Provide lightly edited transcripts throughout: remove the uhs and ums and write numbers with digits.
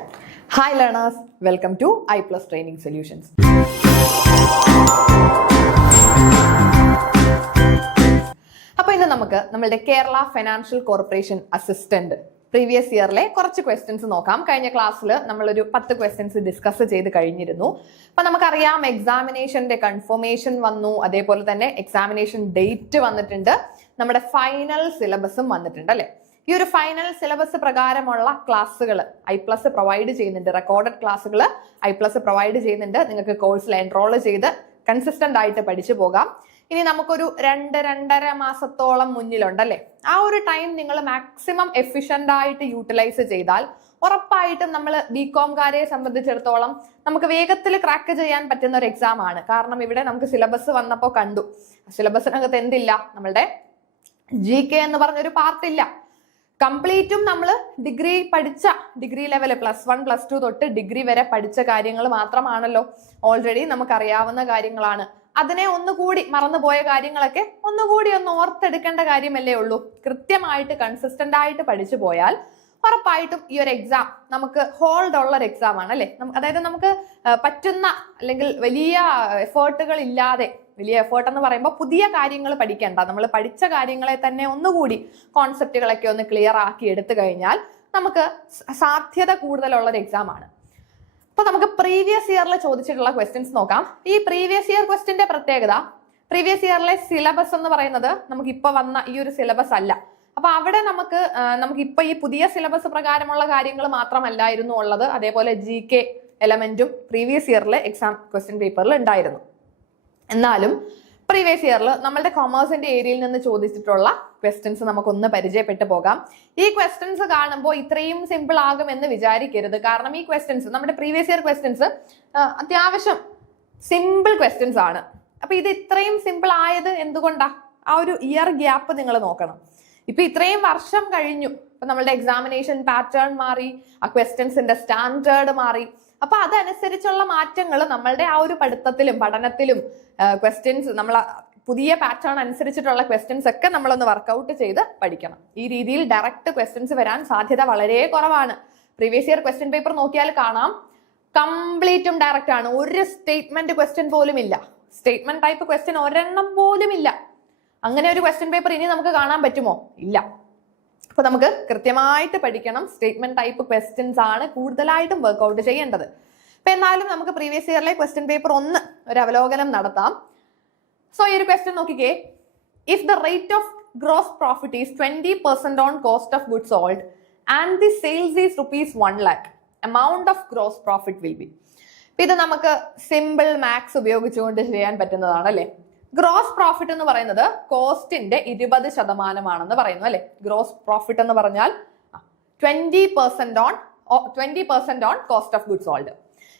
Hi learners, welcome to I+ Training Solutions. അപ്പോൾ ഇന്ന് നമുക്ക് നമ്മളുടെ Kerala financial corporation assistant previous ഇയറിലെ കുറച്ച് ക്വസ്റ്റ്യൻസ് നോക്കാം. കഴിഞ്ഞ ക്ലാസ്സിൽ നമ്മളൊരു 10 ക്വസ്റ്റ്യൻസ് ഡിസ്കസ് ചെയ്ത് കഴിഞ്ഞിരുന്നു. അപ്പൊ നമുക്കറിയാം എക്സാമിനേഷന്റെ കൺഫർമേഷൻ വന്നു, അതേപോലെ തന്നെ എക്സാമിനേഷൻ ഡേറ്റ് വന്നിട്ടുണ്ട്, നമ്മുടെ ഫൈനൽ സിലബസും വന്നിട്ടുണ്ട് അല്ലെ. ഈ ഒരു ഫൈനൽ സിലബസ് പ്രകാരമുള്ള ക്ലാസ്സുകൾ I+ പ്രൊവൈഡ് ചെയ്യുന്നുണ്ട്. റെക്കോർഡഡ് ക്ലാസ്സുകൾ I+ പ്രൊവൈഡ് ചെയ്യുന്നുണ്ട്. നിങ്ങൾക്ക് കോഴ്സിൽ എൻറോൾ ചെയ്ത് കൺസിസ്റ്റന്റ് ആയിട്ട് പഠിച്ചു പോകാം. ഇനി നമുക്കൊരു 2-2.5 മാസത്തോളം മുന്നിലുണ്ടല്ലേ. ആ ഒരു ടൈം നിങ്ങൾ മാക്സിമം എഫിഷ്യന്റ് ആയിട്ട് യൂട്ടിലൈസ് ചെയ്താൽ ഉറപ്പായിട്ടും നമ്മൾ ബികോംകാരെ സംബന്ധിച്ചിടത്തോളം നമുക്ക് വേഗത്തിൽ ക്രാക്ക് ചെയ്യാൻ പറ്റുന്ന ഒരു എക്സാം ആണ്. കാരണം ഇവിടെ നമുക്ക് സിലബസ് വന്നപ്പോൾ കണ്ടു, സിലബസിനകത്ത് എന്തില്ല, നമ്മളുടെ GK എന്ന് പറഞ്ഞൊരു പാർട്ട് ഇല്ല. കംപ്ലീറ്റും നമ്മൾ ഡിഗ്രി ലെവല് +1 +2 തൊട്ട് ഡിഗ്രി വരെ പഠിച്ച കാര്യങ്ങൾ മാത്രമാണല്ലോ. ഓൾറെഡി നമുക്കറിയാവുന്ന കാര്യങ്ങളാണ്. അതിനെ ഒന്നുകൂടി മറന്നുപോയ കാര്യങ്ങളൊക്കെ ഒന്നുകൂടി ഒന്ന് ഓർത്തെടുക്കേണ്ട കാര്യമല്ലേ ഉള്ളൂ. കൃത്യമായിട്ട് കൺസിസ്റ്റന്റ് ആയിട്ട് പഠിച്ചു പോയാൽ ഉറപ്പായിട്ടും ഈ ഒരു എക്സാം നമുക്ക് ഹോൾഡ് ഉള്ള ഒരു എക്സാം ആണ് അല്ലെ. അതായത് നമുക്ക് പറ്റുന്ന, അല്ലെങ്കിൽ വലിയ എഫേർട്ടുകൾ ഇല്ലാതെ, വലിയ എഫേർട്ട് എന്ന് പറയുമ്പോൾ പുതിയ കാര്യങ്ങൾ പഠിക്കേണ്ട, നമ്മൾ പഠിച്ച കാര്യങ്ങളെ തന്നെ ഒന്നുകൂടി കോൺസെപ്റ്റുകളൊക്കെ ഒന്ന് ക്ലിയർ ആക്കി എടുത്തു കഴിഞ്ഞാൽ നമുക്ക് സാധ്യത കൂടുതലുള്ള ഒരു എക്സാം ആണ്. അപ്പൊ നമുക്ക് പ്രീവിയസ് ഇയറിൽ ചോദിച്ചിട്ടുള്ള ക്വസ്റ്റ്യൻസ് നോക്കാം. ഈ പ്രീവിയസ് ഇയർ ക്വസ്റ്റ്യന്റെ പ്രത്യേകത, പ്രീവിയസ് ഇയറിലെ സിലബസ് എന്ന് പറയുന്നത് നമുക്ക് ഇപ്പൊ വന്ന ഈ ഒരു സിലബസ് അല്ല. അപ്പൊ അവിടെ നമുക്ക് ഇപ്പൊ ഈ പുതിയ സിലബസ് പ്രകാരമുള്ള കാര്യങ്ങൾ മാത്രമല്ലായിരുന്നു ഉള്ളത്. അതേപോലെ GK എലമെന്റും പ്രീവിയസ് ഇയറിലെ എക്സാം ക്വസ്റ്റ്യൻ പേപ്പറിൽ ഉണ്ടായിരുന്നു. എന്നാലും പ്രീവിയസ് ഇയറിൽ നമ്മളുടെ കൊമേഴ്സിന്റെ ഏരിയയിൽ നിന്ന് ചോദിച്ചിട്ടുള്ള ക്വസ്റ്റ്യൻസ് നമുക്കൊന്ന് പരിചയപ്പെട്ടു പോകാം. ഈ ക്വസ്റ്റ്യൻസ് കാണുമ്പോൾ ഇത്രയും സിമ്പിൾ ആകുമെന്ന് വിചാരിക്കരുത്. കാരണം ഈ ക്വസ്റ്റ്യൻസ്, നമ്മുടെ പ്രീവിയസ് ഇയർ ക്വസ്റ്റ്യൻസ് അത്യാവശ്യം സിമ്പിൾ ക്വസ്റ്റ്യൻസ് ആണ്. അപ്പൊ ഇത് ഇത്രയും സിമ്പിൾ ആയത് എന്തുകൊണ്ടാ? ആ ഒരു ഇയർ ഗ്യാപ്പ് നിങ്ങൾ നോക്കണം. ഇപ്പൊ ഇത്രയും വർഷം കഴിഞ്ഞു, ഇപ്പൊ നമ്മളുടെ എക്സാമിനേഷൻ പാറ്റേൺ മാറി, ആ ക്വസ്റ്റ്യൻസിന്റെ സ്റ്റാൻഡേർഡ് മാറി. അപ്പൊ അതനുസരിച്ചുള്ള മാറ്റങ്ങൾ നമ്മളുടെ ആ ഒരു പഠനത്തിലും ക്വസ്റ്റ്യൻസ്, നമ്മൾ പുതിയ പാറ്റേൺ അനുസരിച്ചിട്ടുള്ള ക്വസ്റ്റ്യൻസ് ഒക്കെ നമ്മളൊന്ന് വർക്ക്ഔട്ട് ചെയ്ത് പഠിക്കണം. ഈ രീതിയിൽ ഡയറക്റ്റ് ക്വസ്റ്റ്യൻസ് വരാൻ സാധ്യത വളരെ കുറവാണ്. പ്രീവിയസ് ഇയർ ക്വസ്റ്റ്യൻ പേപ്പർ നോക്കിയാൽ കാണാം, കംപ്ലീറ്റും ഡയറക്റ്റ് ആണ്. ഒരു സ്റ്റേറ്റ്മെന്റ് ക്വസ്റ്റ്യൻ പോലും ഇല്ല, സ്റ്റേറ്റ്മെന്റ് ടൈപ്പ് ക്വസ്റ്റ്യൻ ഒരെണ്ണം പോലും ഇല്ല. അങ്ങനെ ഒരു ക്വസ്റ്റ്യൻ പേപ്പർ ഇനി നമുക്ക് കാണാൻ പറ്റുമോ? ഇല്ല. അപ്പൊ നമുക്ക് കൃത്യമായിട്ട് പഠിക്കണം. സ്റ്റേറ്റ്മെന്റ് ടൈപ്പ് ക്വസ്റ്റ്യൻസ് ആണ് കൂടുതലായിട്ടും വർക്ക്ഔട്ട് ചെയ്യേണ്ടത്. അപ്പൊ എന്നാലും നമുക്ക് പ്രീവിയസ് ഇയറിലെ ക്വസ്റ്റ്യൻ പേപ്പർ ഒന്ന് ഒരു അവലോകനം നടത്താം. സോ ഈ ഒരു ക്വസ്റ്റ്യൻ നോക്കിക്കേ. If the rate of gross profit is 20% on cost of goods sold and the sales is ₹1 lakh, amount of gross profit will be. ഇത് നമുക്ക് സിമ്പിൾ മാത്സ് ഉപയോഗിച്ചുകൊണ്ട് ചെയ്യാൻ പറ്റുന്നതാണ് അല്ലെ. ഗ്രോസ് പ്രോഫിറ്റ് എന്ന് പറയുന്നത് കോസ്റ്റിന്റെ 20% പറയുന്നു അല്ലെ. ഗ്രോസ് പ്രോഫിറ്റ് എന്ന് പറഞ്ഞാൽ 20% on cost of goods sold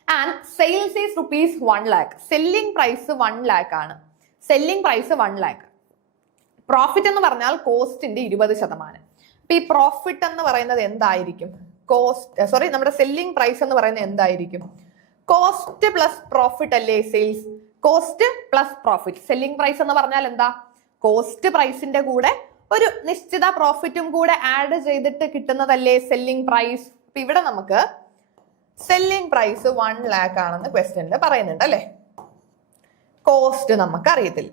and sales is ₹1 lakh. Selling price 1 lakh ആണ്. Selling price 1 lakh. പ്രോഫിറ്റ് എന്ന് പറഞ്ഞാൽ കോസ്റ്റിന്റെ 20%. അപ്പൊ ഈ പ്രോഫിറ്റ് എന്ന് പറയുന്നത് എന്തായിരിക്കും? നമ്മുടെ സെല്ലിംഗ് പ്രൈസ് എന്ന് പറയുന്നത് എന്തായിരിക്കും? കോസ്റ്റ് പ്ലസ് പ്രോഫിറ്റ് അല്ലേ sales? Cost plus profit. Selling price എന്ന് പറഞ്ഞാൽ എന്താ? കോസ്റ്റ് പ്രൈസിന്റെ കൂടെ ഒരു നിശ്ചിത പ്രോഫിറ്റും കൂടെ ആഡ് ചെയ്തിട്ട് കിട്ടുന്നതല്ലേ സെല്ലിംഗ് പ്രൈസ്. അപ്പൊ ഇവിടെ നമുക്ക് സെല്ലിംഗ് പ്രൈസ് 1 lakh ആണെന്ന് ക്വസ്റ്റ്യനിൽ പറയുന്നുണ്ട് അല്ലെ. കോസ്റ്റ് നമുക്ക് അറിയത്തില്ല,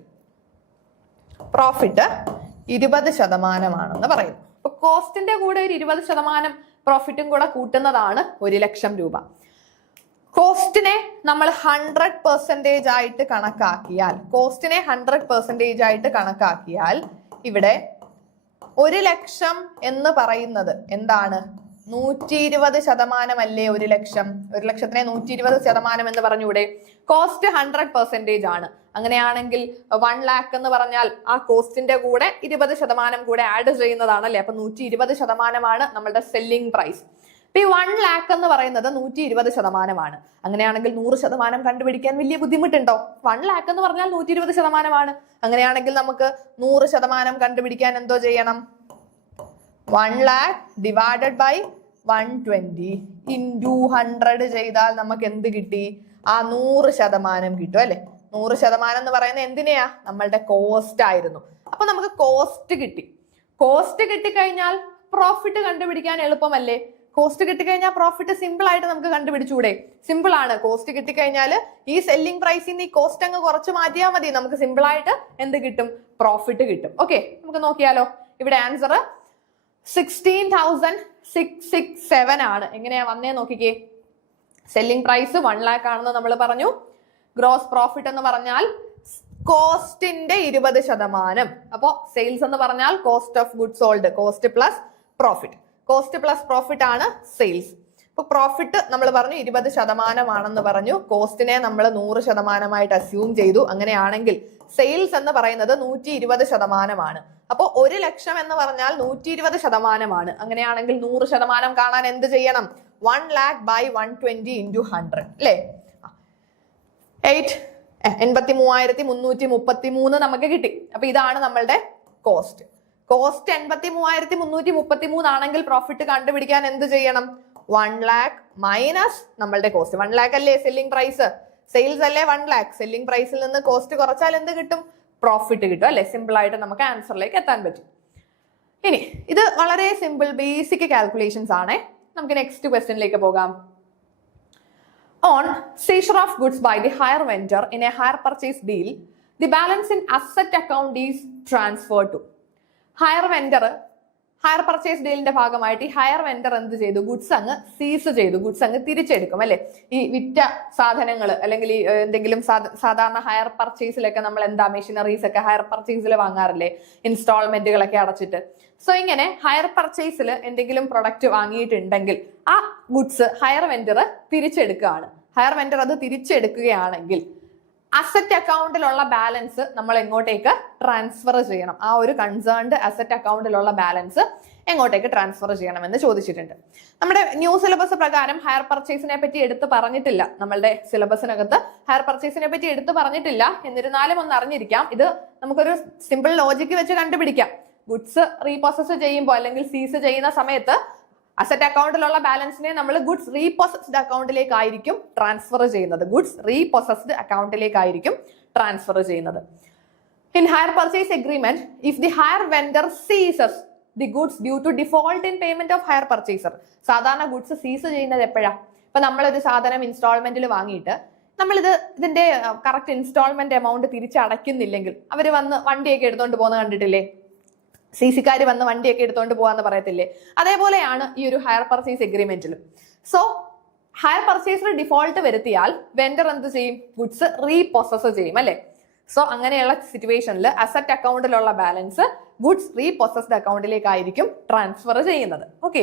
പ്രോഫിറ്റ് 20% പറയുന്നു. അപ്പൊ കോസ്റ്റിന്റെ കൂടെ ഒരു 20% പ്രോഫിറ്റും കൂടെ കൂട്ടുന്നതാണ് 1 ലക്ഷം രൂപ. കോസ്റ്റിനെ നമ്മൾ 100% ആയിട്ട് കണക്കാക്കിയാൽ ഇവിടെ 1 ലക്ഷം എന്ന് പറയുന്നത് എന്താണ്? 120% അല്ലേ 1 ലക്ഷം? 1 ലക്ഷത്തിനെ 120% എന്ന് പറഞ്ഞൂടെ? കോസ്റ്റ് 100% ആണ്. അങ്ങനെയാണെങ്കിൽ 1 lakh എന്ന് പറഞ്ഞാൽ ആ കോസ്റ്റിന്റെ കൂടെ 20% കൂടെ ആഡ് ചെയ്യുന്നതാണല്ലേ. അപ്പൊ 120% നമ്മളുടെ സെല്ലിംഗ് പ്രൈസ്. ഇപ്പൊ ഈ 1 lakh എന്ന് പറയുന്നത് 120% അങ്ങനെയാണെങ്കിൽ 100% കണ്ടുപിടിക്കാൻ വലിയ ബുദ്ധിമുട്ടുണ്ടോ? 1 lakh എന്ന് പറഞ്ഞാൽ 120% അങ്ങനെയാണെങ്കിൽ നമുക്ക് 100% കണ്ടുപിടിക്കാൻ എന്തോ ചെയ്യണം? 1 lakh ഡിവൈഡഡ് ബൈ 120 ഇൻറ്റു 100 ചെയ്താൽ നമുക്ക് എന്ത് കിട്ടി? ആ 100% കിട്ടും അല്ലെ. 100% എന്ന് പറയുന്നത് എന്തിനെയാ? നമ്മളുടെ കോസ്റ്റ് ആയിരുന്നു. അപ്പൊ നമുക്ക് കോസ്റ്റ് കിട്ടി. കോസ്റ്റ് കിട്ടിക്കഴിഞ്ഞാൽ പ്രോഫിറ്റ് കണ്ടുപിടിക്കാൻ എളുപ്പമല്ലേ? കോസ്റ്റ് കിട്ടിക്കഴിഞ്ഞാൽ പ്രോഫിറ്റ് സിമ്പിൾ ആയിട്ട് നമുക്ക് കണ്ടുപിടിച്ചൂടെ? സിമ്പിൾ ആണ്. കോസ്റ്റ് കിട്ടിക്കഴിഞ്ഞാൽ ഈ സെല്ലിംഗ് പ്രൈസിൽ നിന്ന് ഈ കോസ്റ്റ് അങ്ങ് കുറച്ച് മാറ്റിയാൽ മതി, നമുക്ക് സിമ്പിൾ ആയിട്ട് എന്ത് കിട്ടും? പ്രോഫിറ്റ് കിട്ടും. ഓക്കെ, നമുക്ക് നോക്കിയാലോ. ഇവിടെ ആൻസർ 16,667 ആണ്. എങ്ങനെയാ വന്നേ നോക്കിക്കേ. സെല്ലിംഗ് പ്രൈസ് 1 lakh ആണെന്ന് നമ്മൾ പറഞ്ഞു. ഗ്രോസ് പ്രോഫിറ്റ് എന്ന് പറഞ്ഞാൽ കോസ്റ്റിന്റെ 20%. അപ്പോ സെയിൽസ് എന്ന് പറഞ്ഞാൽ cost of goods sold, cost plus profit. Cost plus profit ആണ് സെയിൽസ്. ഇപ്പൊ പ്രോഫിറ്റ് നമ്മൾ പറഞ്ഞു 20% ആണെന്ന് പറഞ്ഞു. കോസ്റ്റിനെ നമ്മൾ 100% അസ്യൂം ചെയ്തു. അങ്ങനെയാണെങ്കിൽ സെയിൽസ് എന്ന് പറയുന്നത് 120% അപ്പൊ 1 ലക്ഷം എന്ന് പറഞ്ഞാൽ 120% അങ്ങനെയാണെങ്കിൽ 100% കാണാൻ എന്ത് ചെയ്യണം? 1 lakh by 120 into 100 അല്ലേ? 83,333 നമുക്ക് കിട്ടി. അപ്പൊ ഇതാണ് നമ്മളുടെ കോസ്റ്റ്. കോസ്റ്റ് 83,333 ആണെങ്കിൽ പ്രോഫിറ്റ് കണ്ടുപിടിക്കാൻ എന്ത് ചെയ്യണം? 1 lakh മൈനസ് നമ്മളുടെ കോസ്റ്റ്. 1 lakh അല്ലേ സെല്ലിംഗ് പ്രൈസ്, സെയിൽസ് അല്ലേ 1 lakh. സെല്ലിംഗ് പ്രൈസിൽ നിന്ന് കോസ്റ്റ് കുറച്ചാൽ എന്ത് കിട്ടും? പ്രോഫിറ്റ് കിട്ടും അല്ലെ? സിമ്പിൾ ആയിട്ട് നമുക്ക് ആൻസറിലേക്ക് എത്താൻ പറ്റും. ഇനി ഇത് വളരെ സിമ്പിൾ ബേസിക് കാൽക്കുലേഷൻസ് ആണ്. നമുക്ക് നെക്സ്റ്റ് ക്വസ്റ്റ്യനിലേക്ക് പോകാം. On seizure of goods by the hire vendor in a hire purchase deal, the balance in asset account is transferred to. Hire vendor hire purchase ഡീലിന്റെ ഭാഗമായിട്ട് ഈ ഹയർ വെൻഡർ എന്ത് ചെയ്തു? Goods അങ്ങ് സീസ് ചെയ്തു, ഗുഡ്സ് അങ്ങ് തിരിച്ചെടുക്കും അല്ലെ? ഈ വിറ്റ സാധനങ്ങൾ അല്ലെങ്കിൽ ഈ എന്തെങ്കിലും സാധാരണ ഹയർ പർച്ചേസിലൊക്കെ നമ്മൾ എന്താ മെഷീനറീസ് ഒക്കെ ഹയർ പർച്ചേസിൽ വാങ്ങാറില്ലേ, ഇൻസ്റ്റാൾമെന്റുകളൊക്കെ അടച്ചിട്ട്. സോ ഇങ്ങനെ ഹയർ പർച്ചേസിൽ എന്തെങ്കിലും പ്രൊഡക്റ്റ് വാങ്ങിയിട്ടുണ്ടെങ്കിൽ ആ ഗുഡ്സ് ഹയർ വെൻഡർ തിരിച്ചെടുക്കുകയാണ്. ഹയർ വെൻഡർ അത് തിരിച്ചെടുക്കുകയാണെങ്കിൽ അസറ്റ് അക്കൗണ്ടിലുള്ള ബാലൻസ് നമ്മൾ എങ്ങോട്ടേക്ക് ട്രാൻസ്ഫർ ചെയ്യണം? ആ ഒരു കൺസേൺഡ് അസറ്റ് അക്കൗണ്ടിലുള്ള ബാലൻസ് എങ്ങോട്ടേക്ക് ട്രാൻസ്ഫർ ചെയ്യണം എന്ന് ചോദിച്ചിട്ടുണ്ട്. നമ്മുടെ ന്യൂ സിലബസ് പ്രകാരം ഹയർ പർച്ചേസിനെ പറ്റി എടുത്ത് പറഞ്ഞിട്ടില്ല. നമ്മളുടെ സിലബസിനകത്ത് ഹയർ പർച്ചേസിനെ പറ്റി എടുത്ത് പറഞ്ഞിട്ടില്ല. എന്നിരുന്നാലും ഒന്ന് അറിഞ്ഞിരിക്കാം, ഇത് നമുക്കൊരു സിമ്പിൾ ലോജിക്ക് വെച്ച് കണ്ടുപിടിക്കാം. ഗുഡ്സ് റീപ്രോസസ് ചെയ്യുമ്പോൾ അല്ലെങ്കിൽ സീസ് ചെയ്യുന്ന സമയത്ത് അസറ്റ് അക്കൗണ്ടിലുള്ള ബാലൻസിനെ നമ്മൾ ഗുഡ്സ് റീപ്രോസസ്ഡ് അക്കൗണ്ടിലേക്കായിരിക്കും ട്രാൻസ്ഫർ ചെയ്യുന്നത്. ഗുഡ്സ് റീപ്രോസസ്ഡ് അക്കൗണ്ടിലേക്കായിരിക്കും ട്രാൻസ്ഫർ ചെയ്യുന്നത്. In hire purchase agreement, if the hire vendor seizes the goods due to default in payment of hire purchaser. സാധാരണ ഗുഡ്സ് സീസ് ചെയ്യുന്നത് എപ്പോഴാ? ഇപ്പൊ നമ്മളൊരു സാധനം ഇൻസ്റ്റാൾമെന്റിൽ വാങ്ങിയിട്ട് ഇതിന്റെ കറക്റ്റ് ഇൻസ്റ്റാൾമെന്റ് എമൗണ്ട് തിരിച്ചടയ്ക്കുന്നില്ലെങ്കിൽ അവർ വന്ന് വണ്ടിയൊക്കെ എടുത്തോണ്ട് പോകുന്ന കണ്ടിട്ടില്ലേ? സിസിക്കാര് വന്ന് വണ്ടിയൊക്കെ എടുത്തോണ്ട് പോവാന്ന് പറയത്തില്ലേ? അതേപോലെയാണ് ഈ ഒരു ഹയർ പർച്ചേസ് എഗ്രിമെന്റിലും. സോ ഹയർ പർച്ചേസിൽ ഡിഫോൾട്ട് വരുത്തിയാൽ വെൻഡർ എന്ത് ചെയ്യും? ഗുഡ്സ് റീപ്രോസസ് ചെയ്യും അല്ലെ? സോ അങ്ങനെയുള്ള സിറ്റുവേഷനിൽ അസറ്റ് അക്കൗണ്ടിലുള്ള ബാലൻസ് ഗുഡ്സ് റീപ്രോസസ്ഡ് അക്കൗണ്ടിലേക്കായിരിക്കും ട്രാൻസ്ഫർ ചെയ്യുന്നത്. Okay,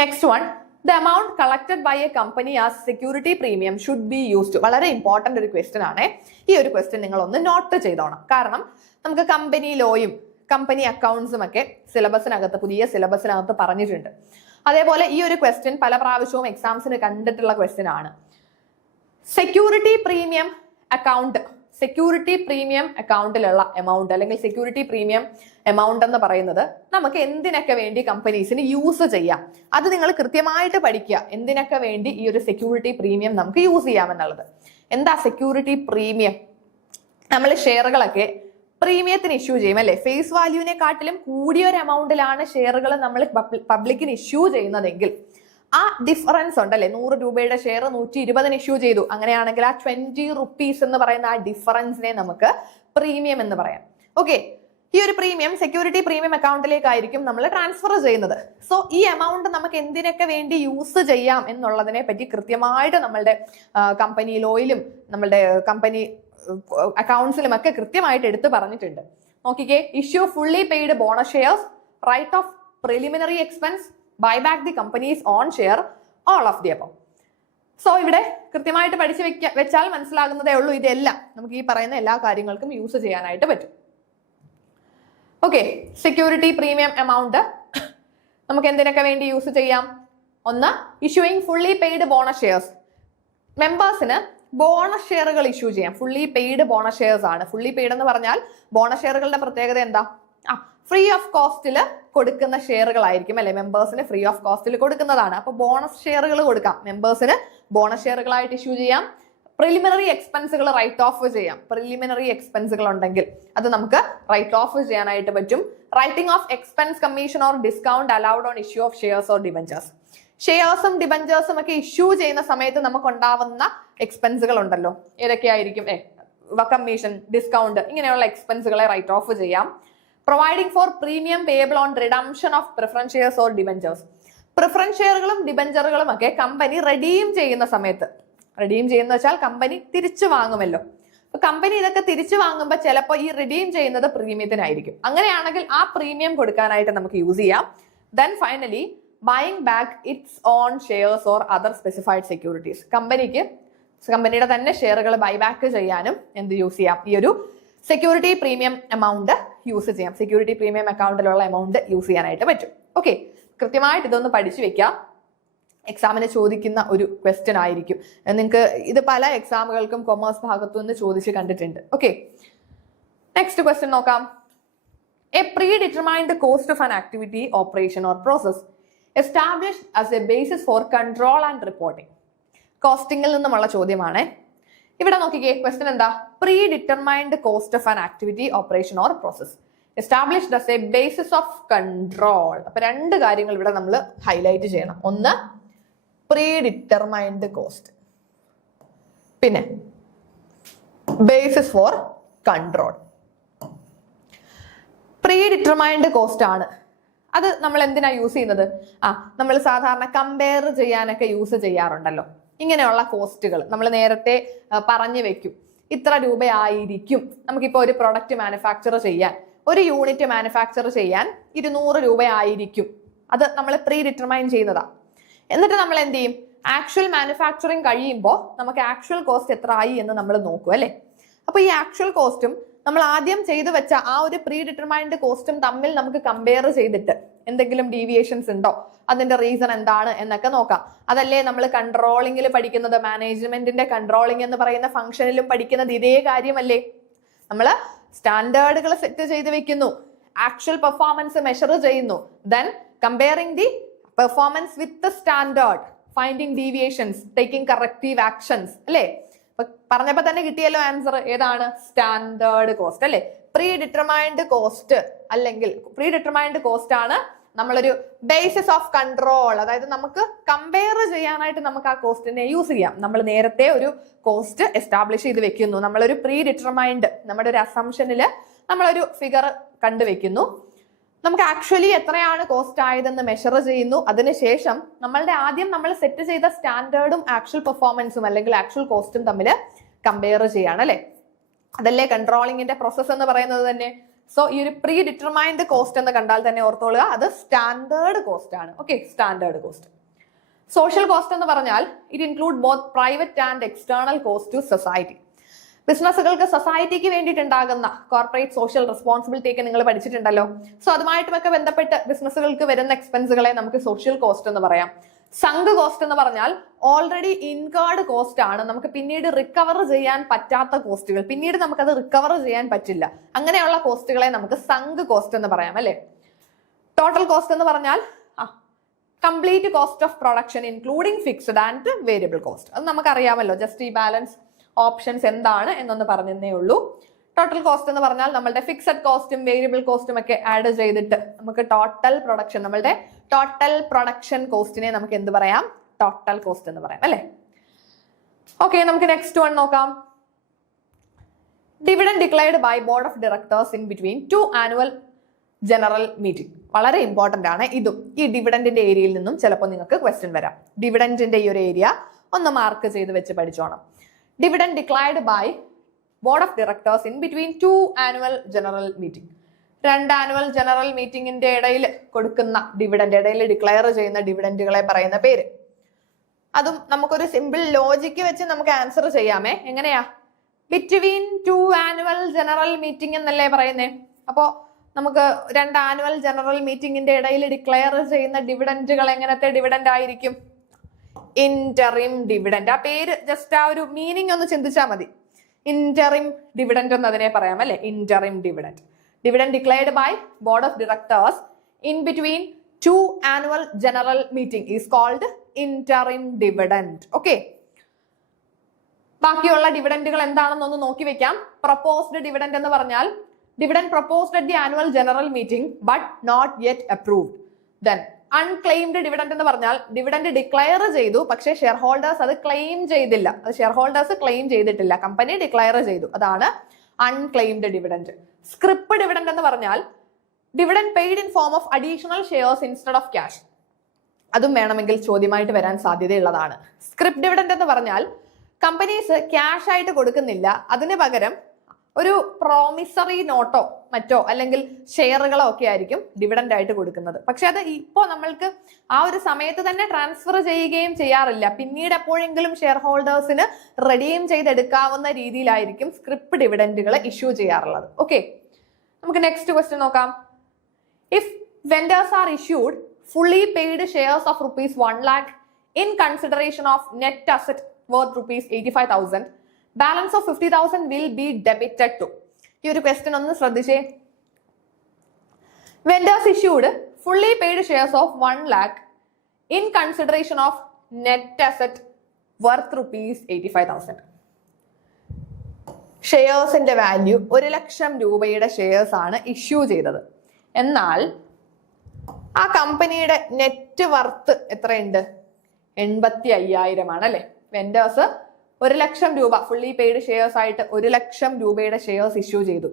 next one, the amount collected by a company as security premium should be used. വളരെ ഇമ്പോർട്ടന്റ് ഒരു ക്വസ്റ്റ്യൻ ആണ്. ഈ ഒരു ക്വസ്റ്റ്യൻ നിങ്ങൾ ഒന്ന് നോട്ട് ചെയ്തോണം. കാരണം നമുക്ക് കമ്പനി ലോയും കമ്പനി അക്കൗണ്ട്സും ഒക്കെ സിലബസിനകത്ത് പുതിയ സിലബസിനകത്ത് പറഞ്ഞിട്ടുണ്ട്. അതേപോലെ ഈ ഒരു ക്വസ്റ്റ്യൻ പല പ്രാവശ്യവും എക്സാംസിന് കണ്ടിട്ടുള്ള ക്വസ്റ്റ്യൻ ആണ്. സെക്യൂരിറ്റി പ്രീമിയം അക്കൗണ്ടിലുള്ള എമൗണ്ട് അല്ലെങ്കിൽ സെക്യൂരിറ്റി പ്രീമിയം എമൗണ്ട് എന്ന് പറയുന്നത് നമുക്ക് എന്തിനൊക്കെ വേണ്ടി കമ്പനീസിന് യൂസ് ചെയ്യാം, അത് നിങ്ങൾ കൃത്യമായിട്ട് പഠിക്കുക. എന്തിനൊക്കെ വേണ്ടി ഈ ഒരു സെക്യൂരിറ്റി പ്രീമിയം നമുക്ക് യൂസ് ചെയ്യാമെന്നുള്ളത്. എന്താ സെക്യൂരിറ്റി പ്രീമിയം? നമ്മൾ ഷെയറുകളൊക്കെ പ്രീമിയത്തിന് ഇഷ്യൂ ചെയ്യും അല്ലെ? ഫേസ് വാല്യൂവിനെക്കാട്ടിലും കൂടിയ ഒരു എമൗണ്ടിലാണ് ഷെയറുകൾ നമ്മൾ പബ്ലിക്കിന് ഇഷ്യൂ ചെയ്യുന്നതെങ്കിൽ ആ ഡിഫറൻസ് ഉണ്ടല്ലേ, 100 രൂപയുടെ ഷെയർ 120 ഇഷ്യൂ ചെയ്തു, അങ്ങനെയാണെങ്കിൽ ആ 20 റുപ്പീസ് എന്ന് പറയുന്ന ആ ഡിഫറൻസിനെ നമുക്ക് പ്രീമിയം എന്ന് പറയാം. ഓക്കെ, ഈ ഒരു പ്രീമിയം സെക്യൂരിറ്റി പ്രീമിയം അക്കൗണ്ടിലേക്കായിരിക്കും നമ്മൾ ട്രാൻസ്ഫർ ചെയ്യുന്നത്. സോ ഈ എമൗണ്ട് നമുക്ക് എന്തിനൊക്കെ വേണ്ടി യൂസ് ചെയ്യാം എന്നുള്ളതിനെ പറ്റി കൃത്യമായിട്ട് നമ്മളുടെ കമ്പനി ലോയിലും നമ്മളുടെ കമ്പനി അക്കൗണ്ട്സിലും ഒക്കെ കൃത്യമായിട്ട് എടുത്തു പറഞ്ഞിട്ടുണ്ട്. നോക്കിക്കേ, issue fully paid bonus shares, write off preliminary expense, buy back the companies own share, all of the above. So ഇവിടെ കൃത്യമായിട്ട് പഠിച്ചു വെച്ചാൽ മനസ്സിലാകുന്നതേ ഉള്ളൂ. ഇതെല്ലാം നമുക്ക് ഈ പറയുന്ന എല്ലാ കാര്യങ്ങൾക്കും യൂസ് ചെയ്യാനായിട്ട് പറ്റും. ഓക്കെ, സെക്യൂരിറ്റി പ്രീമിയം എമൗണ്ട് നമുക്ക് എന്തിനൊക്കെ വേണ്ടി യൂസ് ചെയ്യാം? ഒന്ന്, issuing fully paid bonus shares. മെമ്പേഴ്സിന് ബോണസ് ഷെയറുകൾ ഇഷ്യൂ ചെയ്യാം. ഫുള്ളി പെയ്ഡ് ബോണസ് ഷെയർസ് ആണ്. ഫുള്ളി പെയ്ഡ് എന്ന് പറഞ്ഞാൽ ബോണസ് ഷെയറുകളുടെ പ്രത്യേകത എന്താ? ഫ്രീ ഓഫ് കോസ്റ്റിൽ കൊടുക്കുന്ന ഷെയറുകളായിരിക്കും അല്ലെ? മെമ്പേഴ്സിന് ഫ്രീ ഓഫ് കോസ്റ്റിൽ കൊടുക്കുന്നതാണ്. അപ്പൊ ബോണസ് ഷെയറുകൾ കൊടുക്കാം. മെമ്പേഴ്സിന് ബോണസ് ഷെയറുകളായിട്ട് ഇഷ്യൂ ചെയ്യാം. പ്രിലിമിനറി എക്സ്പെൻസുകൾ റൈറ്റ് ഓഫ് ചെയ്യാം. പ്രിലിമിനറി എക്സ്പെൻസുകൾ ഉണ്ടെങ്കിൽ അത് നമുക്ക് റൈറ്റ് ഓഫ് ചെയ്യാനായിട്ട് പറ്റും. Writing off expense commission or discount allowed on issue of shares or debentures. ഷെയർസും ഡിബഞ്ചേഴ്സും ഒക്കെ ഇഷ്യൂ ചെയ്യുന്ന സമയത്ത് നമുക്ക് ഉണ്ടാവുന്ന എക്സ്പെൻസുകൾ ഉണ്ടല്ലോ, ഏതൊക്കെയായിരിക്കും? കമ്മീഷൻ, ഡിസ്കൗണ്ട്, ഇങ്ങനെയുള്ള എക്സ്പെൻസുകളെ റൈറ്റ് ഓഫ് ചെയ്യാം. Providing for premium payable on redemption of preference shares or debentures. Preference ഷെയറുകളും ഡിബഞ്ചറുകളും ഒക്കെ കമ്പനി റെഡീം ചെയ്യുന്ന സമയത്ത്, റെഡീം ചെയ്യുന്ന വെച്ചാൽ കമ്പനി തിരിച്ചു വാങ്ങുമല്ലോ, അപ്പൊ കമ്പനി ഇതൊക്കെ തിരിച്ചു വാങ്ങുമ്പോൾ ചിലപ്പോൾ ഈ റിഡീം ചെയ്യുന്നത് പ്രീമിയത്തിനായിരിക്കും. അങ്ങനെയാണെങ്കിൽ ആ പ്രീമിയം കൊടുക്കാനായിട്ട് നമുക്ക് യൂസ് ചെയ്യാം. Then finally buying back it's on shares or other specified securities. കമ്പനിയുടെ തന്നെ ഷെയറുകൾ ബൈബാക്ക് ചെയ്യാനും എന്ത് യൂസ് ചെയ്യാം? ഈ ഒരു സെക്യൂരിറ്റി പ്രീമിയം എമൗണ്ട് യൂസ് ചെയ്യാം. സെക്യൂരിറ്റി പ്രീമിയം അക്കൗണ്ടിലുള്ള എമൗണ്ട് യൂസ് ചെയ്യാനായിട്ട് പറ്റും. ഓക്കെ, കൃത്യമായിട്ട് ഇതൊന്ന് പഠിച്ചു വെക്കാം. എക്സാമിന് ചോദിക്കുന്ന ഒരു ക്വസ്റ്റ്യൻ ആയിരിക്കും. നിങ്ങൾക്ക് ഇത് പല എക്സാമുകൾക്കും കൊമേഴ്സ് ഭാഗത്തു നിന്ന് ചോദിച്ച് കണ്ടിട്ടുണ്ട്. ഓക്കെ, നെക്സ്റ്റ് ക്വസ്റ്റ്യൻ നോക്കാം. A predetermined cost of an activity, operation or process established as a basis for control and reporting. കോസ്റ്റിംഗിൽ നിന്നുമുള്ള ചോദ്യമാണ്. ഇവിടെ നോക്കിക്കേ, ക്വസ്റ്റ്യൻ എന്താ? Predetermined cost of an activity, operation or process established as a basis of control. അപ്പൊ രണ്ട് കാര്യങ്ങൾ ഇവിടെ നമ്മൾ ഹൈലൈറ്റ് ചെയ്യണം. ഒന്ന് പ്രീ ഡിറ്റർമൈൻഡ് കോസ്റ്റ്, പിന്നെ basis for control. Predetermined cost ആണ്. അത് നമ്മൾ എന്തിനാ യൂസ് ചെയ്യുന്നത്? നമ്മൾ സാധാരണ കമ്പയർ ചെയ്യാനൊക്കെ യൂസ് ചെയ്യാറുണ്ടല്ലോ. ഇങ്ങനെയുള്ള കോസ്റ്റുകൾ നമ്മൾ നേരത്തെ പറഞ്ഞു വെക്കും. ഇത്ര രൂപയായിരിക്കും നമുക്കിപ്പോ ഒരു പ്രൊഡക്റ്റ് മാനുഫാക്ചർ ചെയ്യാൻ, ഒരു യൂണിറ്റ് മാനുഫാക്ചർ ചെയ്യാൻ 200 രൂപയായിരിക്കും. അത് നമ്മൾ പ്രീ ഡിറ്റർമൈൻ ചെയ്യുന്നതാ. എന്നിട്ട് നമ്മൾ എന്ത് ചെയ്യും? ആക്ച്വൽ മാനുഫാക്ചറിങ് കഴിയുമ്പോൾ നമുക്ക് ആക്ച്വൽ കോസ്റ്റ് എത്ര ആയി എന്ന് നമ്മൾ നോക്കും അല്ലെ. അപ്പൊ ഈ ആക്ച്വൽ കോസ്റ്റും നമ്മൾ ആദ്യം ചെയ്തു വെച്ച ആ ഒരു പ്രീ ഡിറ്റർമൈൻഡ് കോസ്റ്റും തമ്മിൽ നമുക്ക് കമ്പയർ ചെയ്തിട്ട് എന്തെങ്കിലും ഡീവിയേഷൻസ് ഉണ്ടോ, അതിന്റെ റീസൺ എന്താണ് എന്നൊക്കെ നോക്കാം. അതല്ലേ നമ്മൾ കൺട്രോളിംഗിൽ പഠിക്കുന്നത്, മാനേജ്മെന്റിന്റെ കൺട്രോളിംഗ് എന്ന് പറയുന്ന ഫംഗ്ഷനിലും പഠിക്കുന്നത് ഇതേ കാര്യമല്ലേ. നമ്മൾ സ്റ്റാൻഡേർഡുകൾ സെറ്റ് ചെയ്ത് വെക്കുന്നു, ആക്ച്വൽ പെർഫോമൻസ് മെഷർ ചെയ്യുന്നു, then comparing the performance with the standard, finding deviations, taking corrective actions അല്ലേ. പറഞ്ഞപ്പോ തന്നെ കിട്ടിയല്ലോ ആൻസർ. ഏതാണ്? സ്റ്റാൻഡേർഡ് കോസ്റ്റ് അല്ലെ. പ്രീ ഡിറ്റർമൈൻഡ് കോസ്റ്റ് അല്ലെങ്കിൽ പ്രീ ഡിറ്റർമൈൻഡ് കോസ്റ്റ് ആണ് നമ്മളൊരു ബേസിസ് ഓഫ് കൺട്രോൾ. അതായത് നമുക്ക് കമ്പയർ ചെയ്യാനായിട്ട് നമുക്ക് ആ കോസ്റ്റിനെ യൂസ് ചെയ്യാം. നമ്മൾ നേരത്തെ ഒരു കോസ്റ്റ് എസ്റ്റാബ്ലിഷ് ചെയ്ത് വെക്കുന്നു. നമ്മളൊരു പ്രീ ഡിറ്റർമൈൻഡ്, നമ്മുടെ ഒരു അസംഷനിൽ നമ്മളൊരു ഫിഗർ കണ്ടുവെക്കുന്നു. നമുക്ക് ആക്ച്വലി എത്രയാണ് കോസ്റ്റ് ആയതെന്ന് മെഷർ ചെയ്യുന്നു. അതിനുശേഷം നമ്മളുടെ ആദ്യം നമ്മൾ സെറ്റ് ചെയ്ത സ്റ്റാൻഡേർഡും ആക്ച്വൽ പെർഫോമൻസും അല്ലെങ്കിൽ ആക്ച്വൽ കോസ്റ്റും തമ്മിൽ കമ്പയർ ചെയ്യാണ് അല്ലെ. അതല്ലേ കൺട്രോളിങ്ങിന്റെ പ്രോസസ് എന്ന് പറയുന്നത് തന്നെ. സോ ഈ ഒരു പ്രീ ഡിറ്റർമൈൻഡ് കോസ്റ്റ് എന്ന് കണ്ടാൽ തന്നെ ഓർത്തോളുക, അത് സ്റ്റാൻഡേർഡ് കോസ്റ്റ് ആണ്. Okay, standard cost. Social cost എന്ന് പറഞ്ഞാൽ it include both private and external cost to society. ബിസിനസ്സുകൾക്ക് സൊസൈറ്റിക്ക് വേണ്ടിയിട്ടുണ്ടാകുന്ന കോർപ്പറേറ്റ് സോഷ്യൽ റെസ്പോൺസിബിലിറ്റി ഒക്കെ നിങ്ങൾ പഠിച്ചിട്ടുണ്ടല്ലോ. സോ അതുമായിട്ടുമൊക്കെ ബന്ധപ്പെട്ട് ബിസിനസ്സുകൾക്ക് വരുന്ന എക്സ്പെൻസുകളെ നമുക്ക് സോഷ്യൽ കോസ്റ്റ് എന്ന് പറയാം. സങ്ക് കോസ്റ്റ് എന്ന് പറഞ്ഞാൽ ഓൾറെഡി ഇൻകേർഡ് കോസ്റ്റ് ആണ്, നമുക്ക് പിന്നീട് റിക്കവർ ചെയ്യാൻ പറ്റാത്ത കോസ്റ്റുകൾ, പിന്നീട് നമുക്കത് റിക്കവർ ചെയ്യാൻ പറ്റില്ല, അങ്ങനെയുള്ള കോസ്റ്റുകളെ നമുക്ക് സങ്ക് കോസ്റ്റ് എന്ന് പറയാം അല്ലെ. ടോട്ടൽ കോസ്റ്റ് എന്ന് പറഞ്ഞാൽ complete cost of production including fixed and variable cost. അത് നമുക്കറിയാമല്ലോ. ജസ്റ്റ് ഈ ബാലൻസ് ഓപ്ഷൻസ് എന്താണ് എന്നൊന്ന് പറഞ്ഞതേ ഉള്ളൂ. ടോട്ടൽ കോസ്റ്റ് എന്ന് പറഞ്ഞാൽ നമ്മളുടെ ഫിക്സഡ് കോസ്റ്റും വേരിയബിൾ കോസ്റ്റും ഒക്കെ ആഡ് ചെയ്തിട്ട് നമുക്ക് ടോട്ടൽ പ്രൊഡക്ഷൻ, നമ്മളുടെ ടോട്ടൽ പ്രൊഡക്ഷൻ കോസ്റ്റിനെ നമുക്ക് എന്ത് പറയാം? ടോട്ടൽ കോസ്റ്റ് എന്ന് പറയാം അല്ലെ. ഓക്കെ, നമുക്ക് നെക്സ്റ്റ് വൺ നോക്കാം. Dividend declared by board of directors in between 2 annual general meeting. വളരെ ഇമ്പോർട്ടന്റ് ആണ് ഇതും. ഈ ഡിവിഡൻഡിന്റെ ഏരിയയിൽ നിന്നും ചിലപ്പോൾ നിങ്ങൾക്ക് ക്വസ്റ്റ്യൻ വരാം. ഡിവിഡൻഡിന്റെ ഈ ഒരു ഏരിയ ഒന്ന് മാർക്ക് ചെയ്ത് വെച്ച് പഠിച്ചോണം. Dividend declared by board of directors in between 2 annual general meeting. 2 annual general മീറ്റിംഗിന്റെ ഇടയിൽ കൊടുക്കുന്ന ഡിവിഡൻഡ്, ഇടയിൽ ഡിക്ലെയർ ചെയ്യുന്ന ഡിവിഡൻഡുകളെ പറയുന്ന പേര്. അതും നമുക്കൊരു സിമ്പിൾ ലോജിക്ക് വെച്ച് നമുക്ക് ആൻസർ ചെയ്യാമേ. എങ്ങനെയാ? ബിറ്റ്വീൻ 2 ആനുവൽ ജനറൽ മീറ്റിംഗ് എന്നല്ലേ പറയുന്നേ. അപ്പോ നമുക്ക് 2 ആനുവൽ ജനറൽ മീറ്റിംഗിന്റെ ഇടയിൽ ഡിക്ലെയർ ചെയ്യുന്ന ഡിവിഡൻഡുകൾ എങ്ങനത്തെ ഡിവിഡൻഡ് ആയിരിക്കും? Interim dividend. ആ പേര് ജസ്റ്റ് ആ ഒരു മീനിങ് ഒന്ന് ചിന്തിച്ചാൽ മതി. ഇന്ററിം ഡിവിഡൻഡ് എന്ന് അതിനെ പറയാം അല്ലെ. Interim dividend. Dividend declared by board of directors in between 2 annual general meeting is called interim dividend. Okay, ബാക്കിയുള്ള ഡിവിഡൻഡുകൾ എന്താണെന്നൊന്ന് നോക്കി വെക്കാം. പ്രൊപ്പോസ്ഡ് ഡിവിഡൻഡ് എന്ന് പറഞ്ഞാൽ dividend proposed at the annual general meeting but not yet approved. Then unclaimed dividend എന്ന് പറഞ്ഞാൽ dividend declare ചെയ്തു, പക്ഷേ ഷെയർ ഹോൾഡേഴ്സ് അത് ക്ലെയിം ചെയ്തില്ല. അത് ഷെയർ ഹോൾഡേഴ്സ് ക്ലെയിം ചെയ്തിട്ടില്ല, കമ്പനി ഡിക്ലെയർ ചെയ്തു. അതാണ് അൺക്ലെയിംഡ് ഡിവിഡന്റ്. സ്ക്രിപ്പ് ഡിവിഡന്റ് എന്ന് പറഞ്ഞാൽ dividend paid in form of additional shares instead of cash. അതും വേണമെങ്കിൽ ചോദ്യമായിട്ട് വരാൻ സാധ്യതയുള്ളതാണ്. സ്ക്രിപ്പ് ഡിവിഡന്റ് എന്ന് പറഞ്ഞാൽ കമ്പനീസ് ക്യാഷ് ആയിട്ട് കൊടുക്കുന്നില്ല, അതിന് പകരം ഒരു പ്രോമിസറി നോട്ടോ മറ്റോ അല്ലെങ്കിൽ ഷെയറുകളോ ഒക്കെ ആയിരിക്കും ഡിവിഡന്റ് ആയിട്ട് കൊടുക്കുന്നത്. പക്ഷെ അത് ഇപ്പോൾ നമ്മൾക്ക് ആ ഒരു സമയത്ത് തന്നെ ട്രാൻസ്ഫർ ചെയ്യുകയും ചെയ്യാറില്ല. പിന്നീട് എപ്പോഴെങ്കിലും ഷെയർ ഹോൾഡേഴ്സിന് റെഡീം ചെയ്തെടുക്കാവുന്ന രീതിയിലായിരിക്കും സ്ക്രിപ്പ് ഡിവിഡന്റുകൾ ഇഷ്യൂ ചെയ്യാറുള്ളത്. ഓക്കെ, നമുക്ക് നെക്സ്റ്റ് ക്വസ്റ്റ്യൻ നോക്കാം. If vendors are issued fully paid shares of rupees 1 lakh in consideration of net asset worth rupees 85,000, balance of 50,000 will be debited to. ഈ ഒരു ക്വസ്റ്റ്യൻ ഒന്ന് ശ്രദ്ധിച്ചേ. Vendors issued fully paid shares of 1 lakh in consideration of net asset worth rupees 85,000. ഷെയർസിന്റെ value 1,00,000 രൂപയുടെ shares ആണ് issue ചെയ്തത്. എന്നാൽ ആ കമ്പനിയുടെ നെറ്റ് വർത്ത് എത്രയുണ്ട്? 85,000 ആണ് അല്ലെ. വെൻഡേഴ്സ് 1,00,000 രൂപ ഫുള്ളി പെയ്ഡ് ഷെയർസ് ആയിട്ട് 1,00,000 രൂപയുടെ ഷെയർസ് ഇഷ്യൂ ചെയ്തു.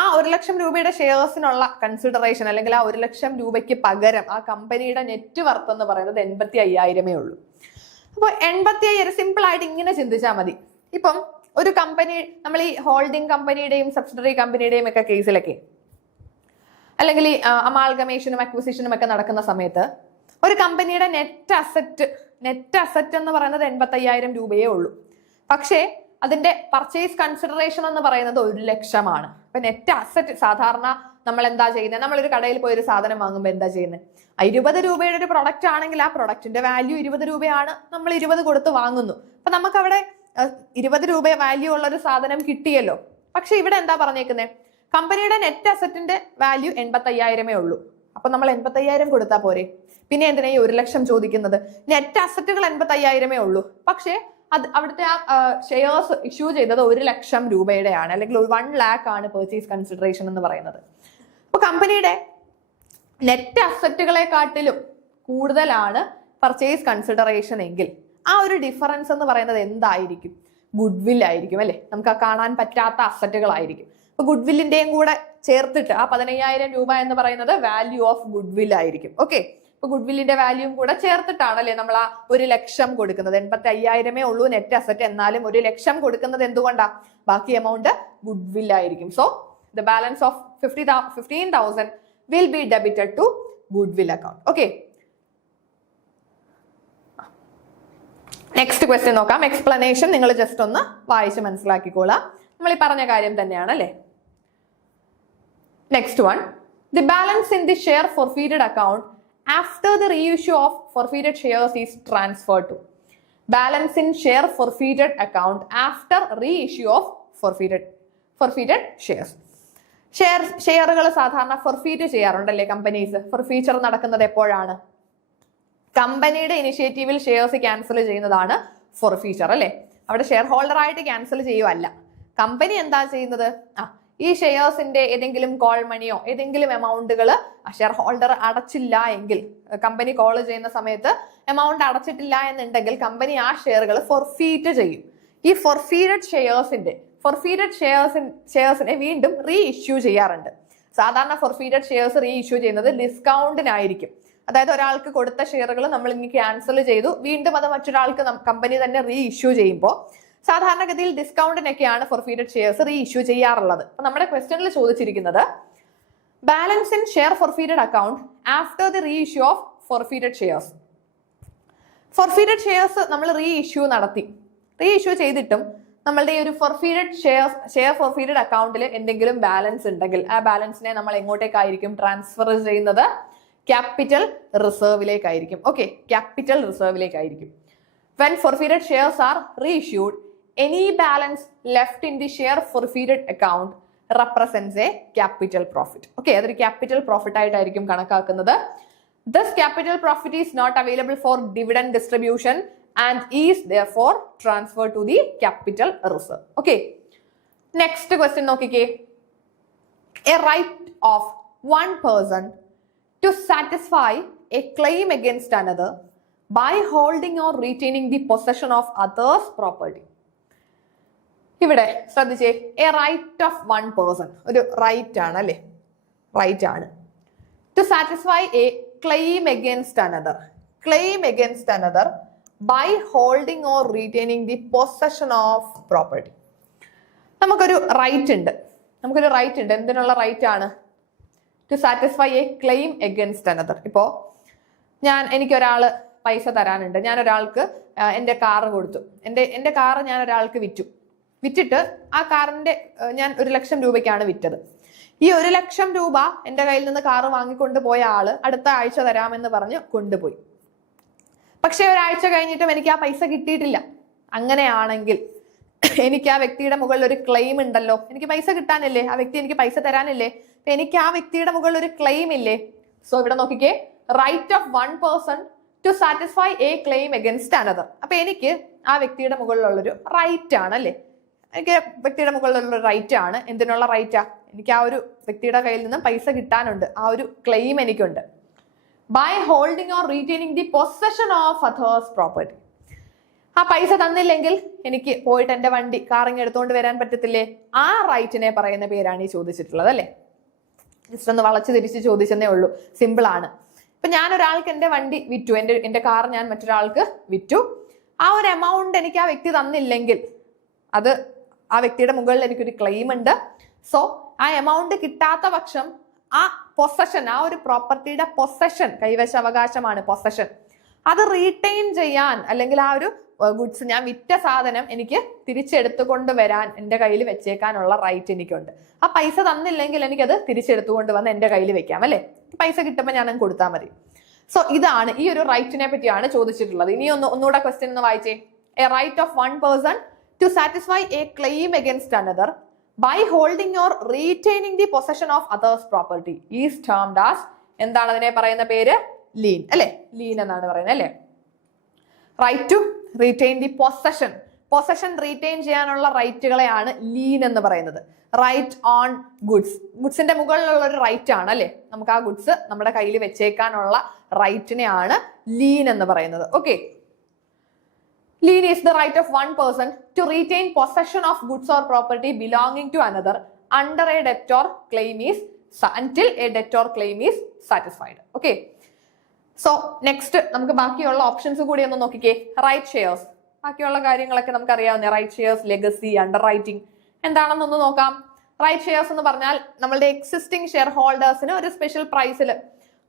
ആ 1,00,000 രൂപയുടെ ഷെയർസിനുള്ള കൺസിഡറേഷൻ അല്ലെങ്കിൽ ആ 1,00,000 രൂപയ്ക്ക് പകരം ആ കമ്പനിയുടെ നെറ്റ് വർത്ത് എന്ന് പറയുന്നത് 85,000 ഉള്ളൂ. അപ്പൊ 85,000 സിമ്പിൾ ആയിട്ട് ഇങ്ങനെ ചിന്തിച്ചാൽ മതി. ഇപ്പം ഒരു കമ്പനി, നമ്മൾ ഈ ഹോൾഡിംഗ് കമ്പനിയുടെയും സബ്സിഡറി കമ്പനിയുടെയും ഒക്കെ കേസിലൊക്കെ അല്ലെങ്കിൽ ഈ അമാൽഗമേഷനും അക്വിസിഷനും ഒക്കെ നടക്കുന്ന സമയത്ത് ഒരു കമ്പനിയുടെ നെറ്റ് അസറ്റ് എന്ന് പറയുന്നത് 85,000 രൂപയേ ഉള്ളൂ. പക്ഷേ അതിന്റെ പർച്ചേസ് കൺസിഡറേഷൻ എന്ന് പറയുന്നത് 1,00,000 ആണ്. അപ്പൊ നെറ്റ് അസറ്റ് സാധാരണ നമ്മൾ എന്താ ചെയ്യുന്നത്? നമ്മളൊരു കടയിൽ പോയി ഒരു സാധനം വാങ്ങുമ്പോൾ എന്താ ചെയ്യുന്നത്? 20 രൂപയുടെ ഒരു പ്രൊഡക്റ്റ് ആണെങ്കിൽ ആ പ്രൊഡക്റ്റിന്റെ വാല്യൂ 20 രൂപയാണ്, നമ്മൾ 20 കൊടുത്ത് വാങ്ങുന്നു. അപ്പൊ നമുക്ക് അവിടെ 20 രൂപ വാല്യൂ ഉള്ള ഒരു സാധനം കിട്ടിയല്ലോ. പക്ഷെ ഇവിടെ എന്താ പറഞ്ഞേക്കുന്നത്? കമ്പനിയുടെ നെറ്റ് അസറ്റിന്റെ വാല്യൂ 85,000 ഉള്ളൂ. അപ്പൊ നമ്മൾ 85,000 കൊടുത്താൽ പോരെ? പിന്നെ എന്തിനാ ഈ 1,00,000 ചോദിക്കുന്നത്? നെറ്റ് അസറ്റുകൾ 85,000 ഉള്ളൂ. പക്ഷേ അത് അവിടുത്തെ ആ ഷെയർസ് ഇഷ്യൂ ചെയ്തത് 1,00,000 രൂപയുടെയാണ്, അല്ലെങ്കിൽ 1 lakh ആണ് പർച്ചേസ് കൺസിഡറേഷൻ എന്ന് പറയുന്നത്. അപ്പൊ കമ്പനിയുടെ നെറ്റ് അസറ്റുകളെക്കാട്ടിലും കൂടുതലാണ് പർച്ചേസ് കൺസിഡറേഷൻ എങ്കിൽ ആ ഒരു ഡിഫറൻസ് എന്ന് പറയുന്നത് എന്തായിരിക്കും? ഗുഡ്വിൽ ആയിരിക്കും അല്ലെ. നമുക്ക് ആ കാണാൻ പറ്റാത്ത അസറ്റുകളായിരിക്കും. അപ്പൊ ഗുഡ്വില്ലിന്റെയും കൂടെ ചേർത്തിട്ട് ആ 15,000 രൂപ എന്ന് പറയുന്നത് വാല്യൂ ഓഫ് ഗുഡ്വിൽ ആയിരിക്കും. ഓക്കെ, ഇപ്പൊ ഗുഡ്വില്ലിന്റെ വാല്യൂം കൂടെ ചേർത്തിട്ടാണ് അല്ലെ നമ്മൾ ആ 1,00,000 കൊടുക്കുന്നത്. 85,000 ഉള്ളൂ നെറ്റ് അസറ്റ്, എന്നാലും 1,00,000 കൊടുക്കുന്നത് എന്തുകൊണ്ടാ? ബാക്കി എമൗണ്ട് ഗുഡ്വിൽ ആയിരിക്കും. So the balance of 15,000 will be debited to goodwill account. Okay, next question നോക്കാം. എക്സ്പ്ലനേഷൻ നിങ്ങൾ ജസ്റ്റ് ഒന്ന് വായിച്ച് മനസ്സിലാക്കിക്കോളാം. നമ്മൾ ഈ പറഞ്ഞ കാര്യം തന്നെയാണ് അല്ലെ. Next one, the balance in the share forfeited account after the reissue of forfeited shares is transfer to. Balance in share forfeited account after reissue of forfeited shares. ഷെയറുകൾ സാധാരണ ഫോർഫീറ്റ് ചെയ്യാറുണ്ടല്ലേ കമ്പനീസ്. ഫോർഫീച്ചർ നടക്കുന്നത് എപ്പോഴാണ്? കമ്പനിയുടെ ഇനിഷ്യേറ്റീവിൽ shares cancel ചെയ്യുന്നതാണ് forfeiture അല്ലെ. അവിടെ share holder ആയിട്ട് ക്യാൻസൽ ചെയ്യുവല്ല. കമ്പനി എന്താ ചെയ്യുന്നത്? ഈ ഷെയർസിന്റെ ഏതെങ്കിലും കോൾ മണിയോ ഏതെങ്കിലും എമൗണ്ടുകൾ ഷെയർ ഹോൾഡർ അടച്ചില്ല എങ്കിൽ, കമ്പനി കോൾ ചെയ്യുന്ന സമയത്ത് എമൗണ്ട് അടച്ചിട്ടില്ല എന്നുണ്ടെങ്കിൽ കമ്പനി ആ ഷെയറുകൾ ഫോർഫീറ്റ് ചെയ്യും. ഈ ഫോർഫീറ്റഡ് ഷെയർസിനെ വീണ്ടും റീ ഇഷ്യൂ ചെയ്യാറുണ്ട്. സാധാരണ ഫോർഫീറ്റഡ് ഷെയർസ് റീ ഇഷ്യൂ ചെയ്യുന്നത് ഡിസ്കൗണ്ടിനായിരിക്കും. അതായത് ഒരാൾക്ക് കൊടുത്ത ഷെയറുകൾ നമ്മൾ ഇനി ക്യാൻസൽ ചെയ്തു, വീണ്ടും അത് മറ്റൊരാൾക്ക് കമ്പനി തന്നെ റീ ഇഷ്യൂ ചെയ്യുമ്പോൾ സാധാരണഗതിയിൽ ഡിസ്കൗണ്ടിനൊക്കെയാണ് ഫോർഫീറ്റഡ് ഷെയർസ് റീ ഇഷ്യൂ ചെയ്യാറുള്ളത്. അപ്പൊ നമ്മുടെ ക്വസ്റ്റ്യനിൽ ചോദിച്ചിരിക്കുന്നത് balance in share forfeited account after the re issue of forfeited shares. Forfeited shares നമ്മൾ റീ ഇഷ്യൂ നടത്തി, റീ ഇഷ്യൂ ചെയ്തിട്ടും നമ്മളുടെ ഈ ഒരു ഷെയർ ഫോർഫീറ്റഡ് അക്കൗണ്ടിൽ എന്തെങ്കിലും ബാലൻസ് ഉണ്ടെങ്കിൽ ആ ബാലൻസിനെ നമ്മൾ എങ്ങോട്ടേക്കായിരിക്കും ട്രാൻസ്ഫർ ചെയ്യുന്നത്? ക്യാപിറ്റൽ റിസർവിലേക്കായിരിക്കും. ഓക്കെ, ക്യാപിറ്റൽ റിസർവിലേക്കായിരിക്കും. When forfeited shares are reissued, any balance left in the share forfeited account represents a capital profit. Okay, അതൊരു capital profit ആയിട്ടായിരിക്കും കണക്കാക്കുന്നത്. This capital profit is not available for dividend distribution and is therefore transferred to the capital reserve. Okay, next question നോക്കിക്കേ. A right of one person to satisfy a claim against another by holding or retaining the possession of other's property. ഇവിടെ ശ്രദ്ധിച്ചേ, a right of one person, ഒരു right ആണ് അല്ലെ, right ആണ്. To satisfy a claim against another, claim against another by holding or retaining the possession of property. നമുക്കൊരു right ഉണ്ട്, എന്തിനുള്ള right ആണ്? To satisfy a claim against another. ഇപ്പോ എനിക്കൊരാള് പൈസ തരാനുണ്ട്, ഞാൻ ഒരാൾക്ക് എന്റെ കാറ് കൊടുത്തു, എന്റെ കാറ് ഞാൻ ഒരാൾക്ക് വിറ്റിട്ട് ആ കാറിന്റെ ഞാൻ 1,00,000 രൂപയ്ക്കാണ് വിറ്റത്. ഈ 1,00,000 രൂപ എന്റെ കയ്യിൽ നിന്ന് കാറ് വാങ്ങിക്കൊണ്ട് പോയ ആള് അടുത്ത ആഴ്ച തരാമെന്ന് പറഞ്ഞ് കൊണ്ടുപോയി. പക്ഷെ ഒരാഴ്ച കഴിഞ്ഞിട്ടും എനിക്ക് ആ പൈസ കിട്ടിയിട്ടില്ല. അങ്ങനെയാണെങ്കിൽ എനിക്ക് ആ വ്യക്തിയുടെ മുകളിൽ ഒരു ക്ലെയിം ഉണ്ടല്ലോ, എനിക്ക് പൈസ കിട്ടാനില്ലേ, ആ വ്യക്തി എനിക്ക് പൈസ തരാനില്ലേ, അപ്പൊ എനിക്ക് ആ വ്യക്തിയുടെ മുകളിൽ ഒരു ക്ലെയിം ഇല്ലേ? സോ ഇവിടെ നോക്കിക്കേ, right of one person to satisfy a claim against another. അപ്പൊ എനിക്ക് ആ വ്യക്തിയുടെ മുകളിലുള്ളൊരു റൈറ്റ് ആണ് അല്ലെ, എനിക്ക് വ്യക്തിയുടെ മുകളിലുള്ള റൈറ്റ് ആണ്. എന്തിനുള്ള റൈറ്റാ? എനിക്ക് ആ ഒരു വ്യക്തിയുടെ കയ്യിൽ നിന്നും പൈസ കിട്ടാനുണ്ട്, ആ ഒരു ക്ലെയിം എനിക്കുണ്ട്. By holding or retaining the possession of other's property. ആ പൈസ തന്നില്ലെങ്കിൽ എനിക്ക് പോയിട്ട് എന്റെ വണ്ടി കാറിങ് എടുത്തുകൊണ്ട് വരാൻ പറ്റത്തില്ലേ? ആ റൈറ്റിനെ പറയുന്ന പേരാണ് ഈ ചോദിച്ചിട്ടുള്ളത് അല്ലെ. ജസ്റ്റ് ഒന്ന് വളച്ചു തിരിച്ച് ചോദിച്ചെന്നേ ഉള്ളൂ, സിമ്പിൾ ആണ്. ഇപ്പൊ ഞാൻ ഒരാൾക്ക് എന്റെ വണ്ടി വിറ്റു, എന്റെ കാർ ഞാൻ മറ്റൊരാൾക്ക് വിറ്റു. ആ ഒരു എമൗണ്ട് എനിക്ക് ആ വ്യക്തി തന്നില്ലെങ്കിൽ അത് ആ വ്യക്തിയുടെ മുകളിൽ എനിക്കൊരു ക്ലെയിം ഉണ്ട്. സോ ആ എമൗണ്ട് കിട്ടാത്ത പക്ഷം ആ പൊസഷൻ, ആ ഒരു പ്രോപ്പർട്ടിയുടെ പൊസഷൻ, കൈവശ അവകാശമാണ് പൊസഷൻ, അത് റീറ്റെയിൻ ചെയ്യാൻ, അല്ലെങ്കിൽ ആ ഒരു ഗുഡ്സ്, ഞാൻ വിറ്റ സാധനം എനിക്ക് തിരിച്ചെടുത്തുകൊണ്ട് വരാൻ എന്റെ കയ്യിൽ വെച്ചേക്കാനുള്ള റൈറ്റ് എനിക്കുണ്ട്. ആ പൈസ തന്നില്ലെങ്കിൽ എനിക്കത് തിരിച്ചെടുത്തുകൊണ്ട് വന്ന് എന്റെ കയ്യിൽ വെക്കാം അല്ലെ, പൈസ കിട്ടുമ്പോൾ ഞാൻ കൊടുത്താൽ മതി. സോ ഇതാണ്, ഈ ഒരു റൈറ്റിനെ പറ്റിയാണ് ചോദിച്ചിട്ടുള്ളത്. ഇനി ഒന്നുകൂടെ ക്വസ്റ്റ്യൻ ഒന്ന് വായിച്ചേ. A right of one person to satisfy a claim against another by holding or retaining the possession of other's property is termed as, എന്താണ് അതിനെ പറയുന്ന പേര്? ലീൻ അല്ലെ, ലീൻ എന്നാണ് പറയുന്നത് അല്ലെ. Right to retain the possession, possession retain ചെയ്യാനുള്ള റൈറ്റുകളെയാണ് ലീൻ എന്ന് പറയുന്നത്. റൈറ്റ് ഓൺ ഗുഡ്സ്, ഗുഡ്സിന്റെ മുകളിലുള്ള ഒരു റൈറ്റ് ആണ് അല്ലെ, നമുക്ക് ആ ഗുഡ്സ് നമ്മുടെ കയ്യിൽ വെച്ചേക്കാനുള്ള റൈറ്റിനെയാണ് ലീൻ എന്ന് പറയുന്നത്. Okay, lien is the right of one person to retain possession of goods or property belonging to another under a debtor claim is until a debtor claim is satisfied. Okay, so next നമുക്ക് ബാക്കിയുള്ള options കൂടി ഒന്ന് നോക്കിക്കേ. Right shares, ബാക്കിയുള്ള കാര്യങ്ങളൊക്കെ നമുക്ക് അറിയാവുന്ന right shares, legacy, underwriting എന്താണെന്നൊന്ന് നോക്കാം. റൈറ്റ് ഷെയർസ് എന്ന് പറഞ്ഞാൽ നമ്മളുടെ എക്സിസ്റ്റിംഗ് ഷെയർ ഹോൾഡേഴ്സിന് ഒരു സ്പെഷ്യൽ പ്രൈസിൽ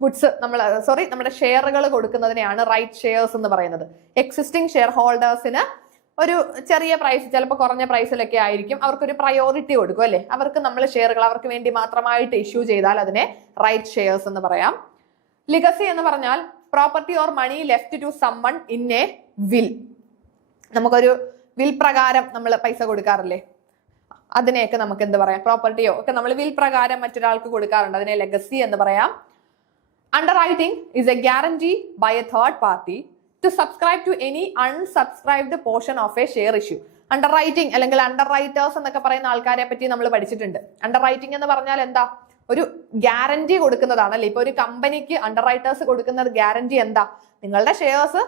ഗുഡ്സ് നമ്മുടെ ഷെയറുകൾ കൊടുക്കുന്നതിനെയാണ് റൈറ്റ് ഷെയർസ് എന്ന് പറയുന്നത്. എക്സിസ്റ്റിംഗ് ഷെയർ ഹോൾഡേഴ്സിന് ഒരു ചെറിയ പ്രൈസ്, ചിലപ്പോൾ കുറഞ്ഞ പ്രൈസിലൊക്കെ ആയിരിക്കും, അവർക്കൊരു പ്രയോറിറ്റി കൊടുക്കും അല്ലെ. അവർക്ക് നമ്മൾ ഷെയറുകൾ അവർക്ക് വേണ്ടി മാത്രമായിട്ട് ഇഷ്യൂ ചെയ്താൽ അതിനെ റൈറ്റ് ഷെയർസ് എന്ന് പറയാം. ലിഗസി എന്ന് പറഞ്ഞാൽ property or money left to someone in a will. നമുക്കൊരു വിൽ പ്രകാരം നമ്മൾ പൈസ കൊടുക്കാറില്ലേ, അതിനെയൊക്കെ നമുക്ക് എന്ത് പറയാം? പ്രോപ്പർട്ടിയോ ഒക്കെ നമ്മൾ വിൽ പ്രകാരം മറ്റൊരാൾക്ക് കൊടുക്കാറുണ്ട്, അതിനെ ലെഗസി എന്ന് പറയാം. Underwriting is a guarantee by a third party to subscribe to any unsubscribed portion of a share issue. Underwriting അല്ലെങ്കിൽ underwriters എന്നൊക്കെ പറയുന്ന ആൾക്കാരെ പറ്റി നമ്മൾ പഠിച്ചിട്ടുണ്ട്. Underwriting എന്ന് പറഞ്ഞാൽ എന്താ? ഒരു ഗ്യാരണ്ടി കൊടുക്കുന്നതാണ് അല്ലെ. ഇപ്പൊ ഒരു കമ്പനിക്ക് അണ്ടർറൈറ്റേഴ്സ് കൊടുക്കുന്ന ഗ്യാരണ്ടി എന്താ? നിങ്ങളുടെ ഷെയർസ്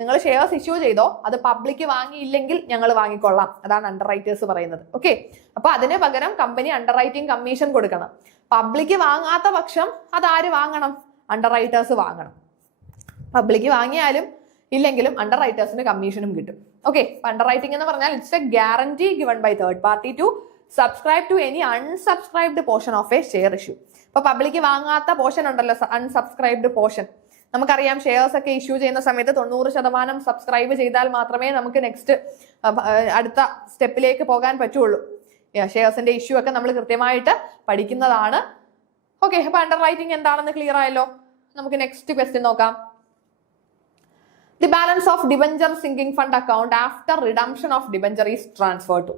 നിങ്ങൾ ഷെയർസ് ഇഷ്യൂ ചെയ്തോ, അത് പബ്ലിക് വാങ്ങിയില്ലെങ്കിൽ ഞങ്ങൾ വാങ്ങിക്കൊള്ളാം, അതാണ് അണ്ടർറൈറ്റേഴ്സ് പറയുന്നത്. ഓക്കെ, അപ്പൊ അതിന് പകരം കമ്പനി അണ്ടർറൈറ്റിംഗ് കമ്മീഷൻ കൊടുക്കണം. പബ്ലിക് വാങ്ങാത്ത പക്ഷം അതാര് വാങ്ങണം? അണ്ടർറൈറ്റേഴ്സ് വാങ്ങണം. പബ്ലിക് വാങ്ങിയാലും ഇല്ലെങ്കിലും അണ്ടർറൈറ്റേഴ്സിന് കമ്മീഷനും കിട്ടും. ഓക്കെ, അണ്ടർറൈറ്റിംഗ് എന്ന് പറഞ്ഞാൽ it's a guarantee given by third party to subscribe to any unsubscribed portion of a share issue. ഇപ്പൊ പബ്ലിക് വാങ്ങാത്ത പോർഷൻ ഉണ്ടല്ലോ, അൺസബ്സ്ക്രൈബ്ഡ് പോർഷൻ. നമുക്കറിയാം ഷെയർസ് ഒക്കെ ഇഷ്യൂ ചെയ്യുന്ന സമയത്ത് 90% സബ്സ്ക്രൈബ് ചെയ്താൽ മാത്രമേ നമുക്ക് നെക്സ്റ്റ് അടുത്ത സ്റ്റെപ്പിലേക്ക് പോകാൻ പറ്റുള്ളൂ. ഷെയർസിന്റെ ഇഷ്യൂ ഒക്കെ നമ്മൾ കൃത്യമായിട്ട് പഠിക്കുന്നതാണ്. ഓക്കെ, അപ്പൊ അണ്ടർ റൈറ്റിംഗ് എന്താണെന്ന് ക്ലിയർ ആയല്ലോ. നമുക്ക് നെക്സ്റ്റ് ക്വസ്റ്റ്യൻ നോക്കാം. The balance of debenture sinking fund account after redemption of debenture is transfer to.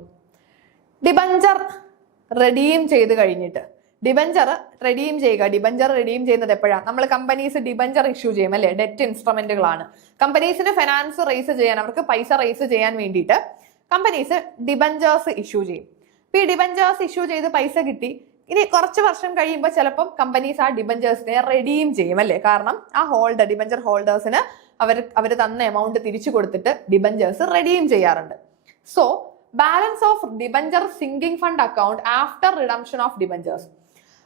Debenture redeem ചെയ്ത് കഴിഞ്ഞിട്ട് ഡിബഞ്ചർ റെഡീം ചെയ്യുക. ഡിബഞ്ചർ റെഡീം ചെയ്യുന്നത് എപ്പോഴാണ്? നമ്മൾ കമ്പനീസ് ഡിബഞ്ചർ ഇഷ്യൂ ചെയ്യും അല്ലെ, ഡെറ്റ് ഇൻസ്ട്രുമെന്റുകളാണ്. കമ്പനീസിന് ഫിനാൻസ് റേസ് ചെയ്യാൻ, അവർക്ക് പൈസ റേസ് ചെയ്യാൻ വേണ്ടിയിട്ട് കമ്പനീസ് ഡിബഞ്ചേഴ്സ് ഇഷ്യൂ ചെയ്യും. ഈ ഡിബഞ്ചേഴ്സ് ഇഷ്യൂ ചെയ്ത് പൈസ കിട്ടി, ഇനി കുറച്ച് വർഷം കഴിയുമ്പോൾ ചിലപ്പം കമ്പനീസ് ആ ഡിബഞ്ചേഴ്സിനെ റെഡീം ചെയ്യും അല്ലേ, കാരണം ആ ഡിബഞ്ചർ ഹോൾഡേഴ്സിന് അവർ തന്ന എമൗണ്ട് തിരിച്ചു കൊടുത്തിട്ട് ഡിബഞ്ചേഴ്സ് റെഡീം ചെയ്യാറുണ്ട്. So balance of debenture sinking fund account after redemption of debentures.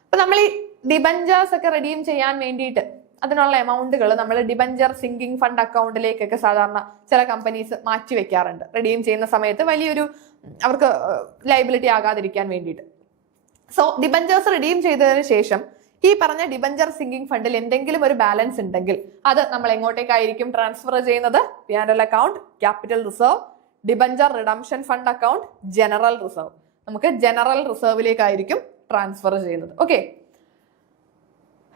അപ്പൊ നമ്മൾ ഈ ഡിബഞ്ചേഴ്സ് ഒക്കെ റെഡീം ചെയ്യാൻ വേണ്ടിയിട്ട് അതിനുള്ള എമൗണ്ടുകൾ നമ്മൾ ഡിബഞ്ചർ സിങ്കിങ് ഫണ്ട് അക്കൗണ്ടിലേക്കൊക്കെ സാധാരണ ചില കമ്പനീസ് മാറ്റി വെക്കാറുണ്ട് റെഡീം ചെയ്യുന്ന സമയത്ത്, വലിയൊരു അവർക്ക് ലയബിലിറ്റി ആകാതിരിക്കാൻ വേണ്ടിയിട്ട്. സോ ഡിബഞ്ചേഴ്സ് റിഡീം ചെയ്തതിനു ശേഷം ഈ പറഞ്ഞ ഡിബഞ്ചർ സിങ്കിങ് ഫണ്ടിൽ എന്തെങ്കിലും ഒരു ബാലൻസ് ഉണ്ടെങ്കിൽ അത് നമ്മൾ എങ്ങോട്ടേക്കായിരിക്കും ട്രാൻസ്ഫർ ചെയ്യുന്നത്? P&L account, capital reserve, debenture redemption fund account, general reserve. നമുക്ക് ജനറൽ റിസർവിലേക്കായിരിക്കും ട്രാൻസ്ഫർ ചെയ്യുന്നത്. Okay.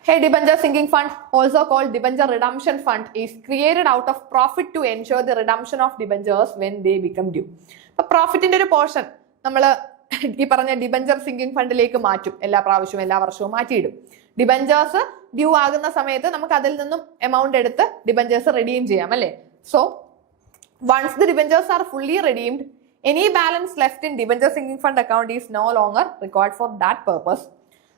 A debenture sinking fund, also called debenture redemption fund, is created out of profit to ensure the redemption of debentures when they become due. അപ്പൊ പ്രോഫിറ്റിന്റെ ഒരു portion നമ്മൾ ഈ പറഞ്ഞ debenture sinking ഫണ്ടിലേക്ക് മാറ്റും. എല്ലാ വർഷവും മാറ്റിയിടും. ഡിബഞ്ചേഴ്സ് ഡ്യൂ ആകുന്ന സമയത്ത് നമുക്ക് അതിൽ നിന്നും എമൗണ്ട് എടുത്ത് ഡിബഞ്ചേഴ്സ് റെഡീം ചെയ്യാം അല്ലേ. So once the debentures are fully redeemed, any balance left in debenture sinking fund account is no longer required for that purpose.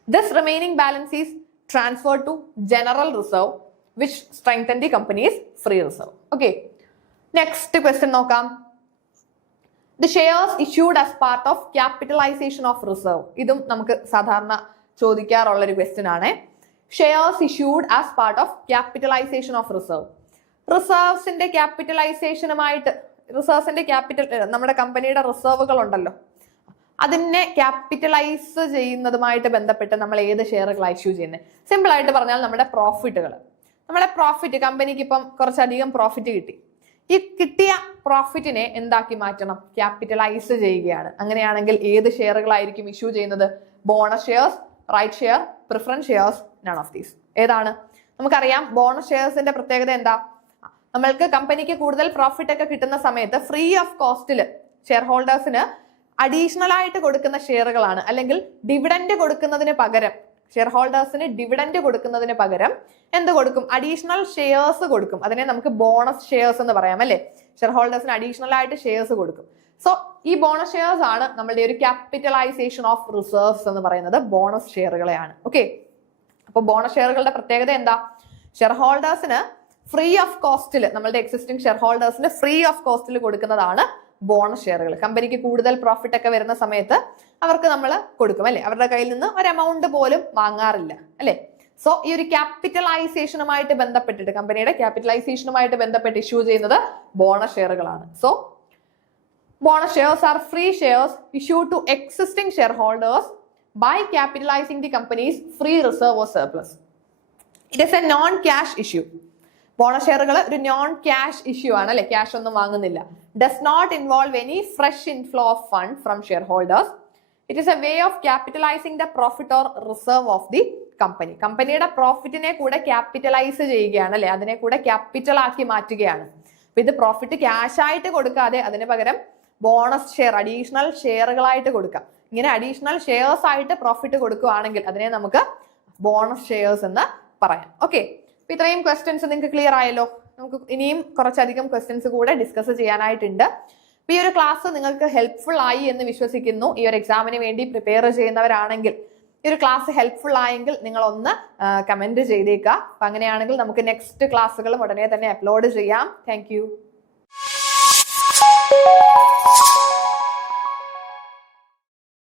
This remaining balance is transferred to general reserve, which strengthen the company's free reserve. Okay. Next question നോക്കാം. The shares issued as part of capitalization of reserve. ഇതും നമുക്ക് സാധാരണ ചോദിക്കാറുള്ള ഒരു question ആണ്. Shares issued as part of capitalization of reserve. റിസർവ്സിന്റെ ക്യാപിറ്റലൈസേഷനുമായിട്ട് നമ്മുടെ കമ്പനിയുടെ റിസർവുകൾ ഉണ്ടല്ലോ, അതിനെ ക്യാപിറ്റലൈസ് ചെയ്യുന്നതുമായിട്ട് ബന്ധപ്പെട്ട് നമ്മൾ ഏത് ഷെയറുകളാണ് ഇഷ്യൂ ചെയ്യുന്നത്? സിമ്പിൾ ആയിട്ട് പറഞ്ഞാൽ നമ്മുടെ പ്രോഫിറ്റ് കമ്പനിക്ക് ഇപ്പം കുറച്ചധികം പ്രോഫിറ്റ് കിട്ടി. ഈ കിട്ടിയ പ്രോഫിറ്റിനെ എന്താക്കി മാറ്റണം? ക്യാപിറ്റലൈസ് ചെയ്യുകയാണ്. അങ്ങനെയാണെങ്കിൽ ഏത് ഷെയറുകളായിരിക്കും ഇഷ്യൂ ചെയ്യുന്നത്? Bonus shares, right share, preference shares, none of these. ഏതാണ്? നമുക്കറിയാം ബോണസ് ഷെയർസിന്റെ പ്രത്യേകത എന്താ? നമ്മൾക്ക് കമ്പനിക്ക് കൂടുതൽ പ്രോഫിറ്റ് ഒക്കെ കിട്ടുന്ന സമയത്ത് ഫ്രീ ഓഫ് കോസ്റ്റില് ഷെയർ ഹോൾഡേഴ്സിന് അഡീഷണൽ ആയിട്ട് കൊടുക്കുന്ന ഷെയറുകളാണ്. അല്ലെങ്കിൽ ഡിവിഡൻഡ് കൊടുക്കുന്നതിന് പകരം, ഷെയർ ഹോൾഡേഴ്സിന് ഡിവിഡൻഡ് കൊടുക്കുന്നതിന് പകരം എന്ത് കൊടുക്കും? അഡീഷണൽ ഷെയർസ് കൊടുക്കും. അതിനെ നമുക്ക് ബോണസ് ഷെയർസ് എന്ന് പറയാം അല്ലെ. ഷെയർ ഹോൾഡേഴ്സിന് അഡീഷണൽ ആയിട്ട് ഷെയർസ് കൊടുക്കും. സോ ഈ ബോണസ് ഷെയർസ് ആണ് നമ്മളുടെ ഒരു ക്യാപിറ്റലൈസേഷൻ ഓഫ് റിസർവ്സ് എന്ന് പറയുന്നത്. ബോണസ് ഷെയറുകളെയാണ്. ഓക്കെ. അപ്പൊ ബോണസ് ഷെയറുകളുടെ പ്രത്യേകത എന്താ? ഷെയർ ഹോൾഡേഴ്സിന് ഫ്രീ ഓഫ് കോസ്റ്റിൽ, നമ്മളുടെ എക്സിസ്റ്റിംഗ് ഷെയർ ഹോൾഡേഴ്സിന് ഫ്രീ ഓഫ് കോസ്റ്റിൽ കൊടുക്കുന്നതാണ് ബോണസ് ഷെയറുകൾ. കമ്പനിക്ക് കൂടുതൽ പ്രോഫിറ്റ് ഒക്കെ വരുന്ന സമയത്ത് അവർക്ക് നമ്മൾ കൊടുക്കും അല്ലെ. അവരുടെ കയ്യിൽ നിന്ന് ഒരു എമൗണ്ട് പോലും വാങ്ങാറില്ല അല്ലെ. സോ ഈ ഒരു ക്യാപിറ്റലൈസേഷനുമായിട്ട് ബന്ധപ്പെട്ടിട്ട്, കമ്പനിയുടെ ക്യാപിറ്റലൈസേഷനുമായിട്ട് ബന്ധപ്പെട്ട് ഇഷ്യൂ ചെയ്യുന്നത് ബോണസ് ഷെയറുകളാണ്. So bonus shares are free shares issued to existing shareholders by capitalising the company's free reserve or surplus. It is a non cash issue. Bonus ഷെയറുകൾ ഒരു നോൺ ക്യാഷ് ഇഷ്യൂ ആണ് അല്ലെ. Cash ഒന്നും വാങ്ങുന്നില്ല. Does not involve any fresh inflow of fund from shareholders. It is a way of capitalising the profit or reserve of the company. കമ്പനിയുടെ പ്രോഫിറ്റിനെ കൂടെ capitalise ചെയ്യുകയാണ് അല്ലെ. അതിനെ കൂടെ ക്യാപിറ്റൽ ആക്കി മാറ്റുകയാണ്. അപ്പൊ ഇത് പ്രോഫിറ്റ് ക്യാഷ് ആയിട്ട് കൊടുക്കാതെ അതിന് പകരം ബോണസ് ഷെയർ, അഡീഷണൽ ഷെയറുകളായിട്ട് കൊടുക്കാം. ഇങ്ങനെ അഡീഷണൽ ഷെയർസ് ആയിട്ട് പ്രോഫിറ്റ് കൊടുക്കുകയാണെങ്കിൽ അതിനെ നമുക്ക് ബോണസ് ഷെയർസ് എന്ന് പറയാം. ഓക്കെ. അപ്പൊ ഇത്രയും ക്വസ്റ്റ്യൻസ് നിങ്ങൾക്ക് ക്ലിയർ ആയല്ലോ. നമുക്ക് ഇനിയും കുറച്ചധികം ക്വസ്റ്റ്യൻസ് കൂടെ ഡിസ്കസ് ചെയ്യാനായിട്ടുണ്ട്. അപ്പൊ ഈ ഒരു ക്ലാസ് നിങ്ങൾക്ക് ഹെൽപ്ഫുൾ ആയി എന്ന് വിശ്വസിക്കുന്നു. ഈ ഒരു എക്സാമിന് വേണ്ടി പ്രിപ്പയർ ചെയ്യുന്നവരാണെങ്കിൽ ഈ ഒരു ക്ലാസ് ഹെൽപ്ഫുൾ ആയെങ്കിൽ നിങ്ങൾ ഒന്ന് കമന്റ് ചെയ്തേക്കുക. അപ്പൊ അങ്ങനെയാണെങ്കിൽ നമുക്ക് നെക്സ്റ്റ് ക്ലാസ്സുകളും ഉടനെ തന്നെ അപ്ലോഡ് ചെയ്യാം. Thank you.